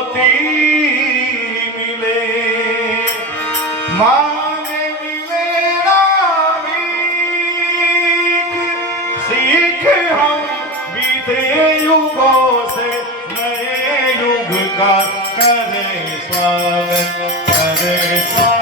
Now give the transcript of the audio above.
मोती मिले मांगे मिले नाविक सीख हम बीते युगों से नए युग का करे स्वागत करे स्वागत